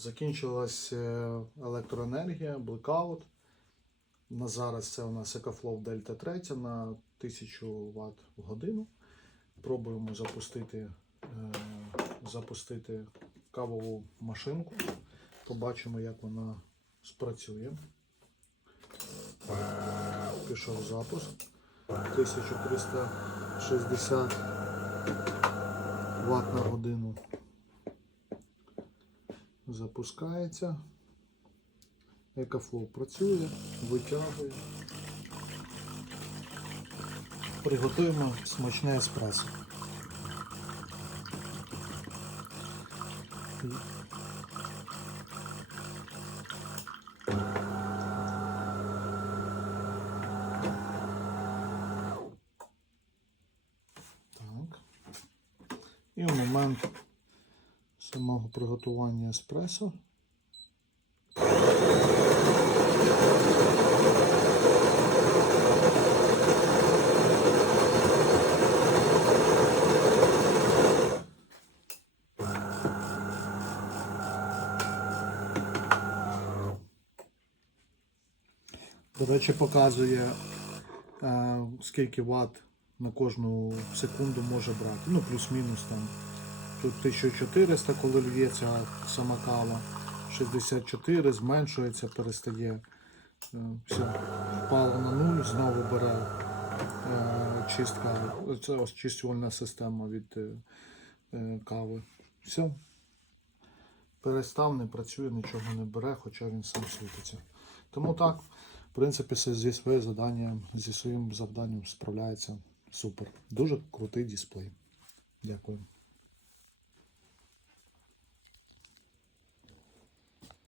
закінчилась е, електроенергія, блекаут. На зараз це у нас EcoFlow Delta 3 на 1000 Вт в годину. Пробуємо запустити, е, запустити кавову машинку. Побачимо, як вона спрацює. Пішов запуск. 1360 Вт на годину. Запускається. Екофлоу працює, витягує. Приготуємо смачне еспресо. Так. І в момент самого приготування еспресо До речі, показує, е, скільки ватт на кожну секунду може брати. Ну, плюс-мінус там. Тут 1400, коли льється сама кава. 64, зменшується, перестає. Е, Все, впало на нуль, знову бере е, чистка, це очищувальна система від е, е, кави. Все. Перестав, не працює, нічого не бере, хоча він сам світиться. Тому так, в принципі, зі своїм завданням, зі своїм завданням справляється супер. Дуже крутий дисплей. Дякую.